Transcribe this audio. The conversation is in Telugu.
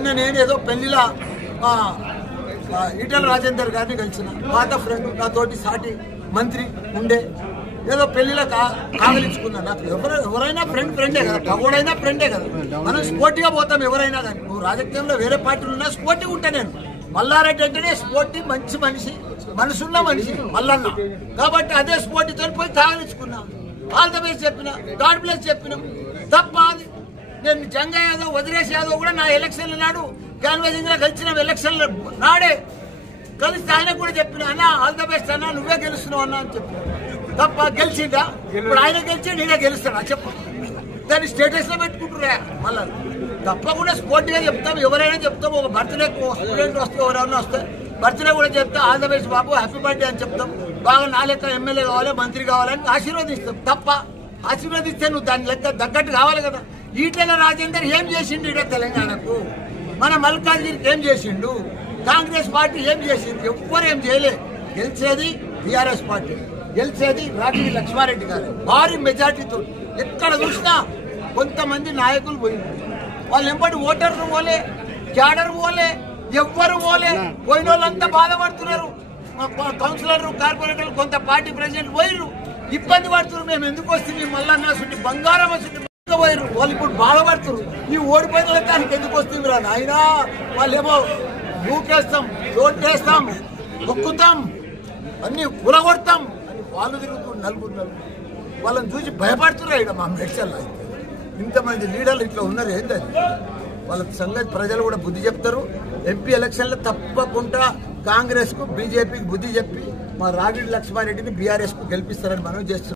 నిన్న నేను ఏదో పెళ్లిలా ఈటల రాజేందర్ గారిని కలిసిన పాత ఫ్రెండ్, నాతోటి సాటి మంత్రి ఉండే, ఏదో పెళ్లిలో కాగలించుకున్నా. నాకు ఎవరైనా ఫ్రెండే కదా, పగోడైనా ఫ్రెండే కదా. మనం స్పోర్టివ్గా పోతాం ఎవరైనా కానీ. నువ్వు రాజకీయంలో వేరే పార్టీలు ఉన్నా స్పోర్టివ్గా ఉంటా నేను. మల్లారెడ్డి అంటేనే స్పోర్టివ్, మంచి మనిషి, మనసున్న మనిషి మల్లన్న. కాబట్టి అదే స్పోర్టివ్తో పోయి కాగలించుకున్నా. ఆల్ ద బెస్ట్ చెప్పిన, గాడ్ బ్లెస్ చెప్పినాం. తప్ప అది నేను జంగా యాదవ్, వదిలేసి యాదవ్ కూడా నా ఎలక్షన్ల నాడు క్యాన్వాసింగ్ గా గెలిచిన ఎలక్షన్ల నాడే కలిసి ఆయన కూడా చెప్పిన, అన్న ఆల్ ద బెస్ట్ అన్న, నువ్వే గెలుస్తున్నావు అన్న అని చెప్పిన. తప్ప గెలిచిందా? ఇప్పుడు ఆయన గెలిచి నేనే గెలుస్తాడా చెప్పు? దాన్ని స్టేటస్ లో పెట్టుకుంటున్నా. మళ్ళా తప్పకుండా స్పోర్ట్గా చెప్తాం, ఎవరైనా చెప్తాం. ఒక బర్త్డే స్టూడెంట్ వస్తే, ఎవరైనా వస్తే బర్త్డే కూడా చెప్తా, all the best Babu, happy birthday అని చెప్తాం. బాగా నా లెక్క ఎమ్మెల్యే కావాలి, మంత్రి కావాలని ఆశీర్వదిస్తాం. తప్ప ఆశీర్వదిస్తే నువ్వు దాని లెక్క తగ్గట్టు కావాలి కదా. ఈటెల రాజేందర్ ఏం చేసిండు ఇక్కడ తెలంగాణకు? మన మల్కాజ్గిరికి ఏం చేసిండు? కాంగ్రెస్ పార్టీ ఏం చేసింది? ఎవ్వరు ఏం చేయలే. గెలిచేది టీఆర్ఎస్ పార్టీ, గెలిచేది రాగిడి లక్ష్మారెడ్డి గారు భారీ మెజార్టీతో. ఎక్కడ చూసినా కొంతమంది నాయకులు పోయింది, వాళ్ళు ఎంబడి ఓటర్లు పోలే, క్యాడర్ పోలే, ఎవ్వరు పోలే. పోయిన వాళ్ళంతా బాధపడుతున్నారు. కౌన్సిలర్లు, కార్పొరేటర్లు, కొంత పార్టీ ప్రెసిడెంట్ పోయిరు, ఇబ్బంది పడుతున్నారు. మేము ఎందుకు వస్తుంది మళ్ళా సుట్టి బంగారం వస్తుంది పోయారు. వాళ్ళు ఇప్పుడు బాధపడుతున్నారు. ఈ ఓడిపోయిన దానికి ఎందుకు వస్తుంది రా నాయనా? వాళ్ళేమో ఊకేస్తాం, చోటేస్తాం, మొక్కుతాం, అన్ని కూలగొడతాం అని వాళ్ళు తిరుగుతున్నారు. నలుగురు వాళ్ళని చూసి భయపడుతున్నారు. ఇక్కడ మా మెడ్చల్లో ఇంతమంది లీడర్లు ఇట్లా ఉన్నారు. ఏంటది వాళ్ళ సంగతి ప్రజలు కూడా బుద్ధి చెప్తారు. ఎంపీ ఎలక్షన్లో తప్పకుండా కాంగ్రెస్కు, బీజేపీకి బుద్ధి చెప్పి మా రాగిడి లక్ష్మారెడ్డిని బీఆర్ఎస్కు గెలిపిస్తారని మనం చేస్తున్నాం.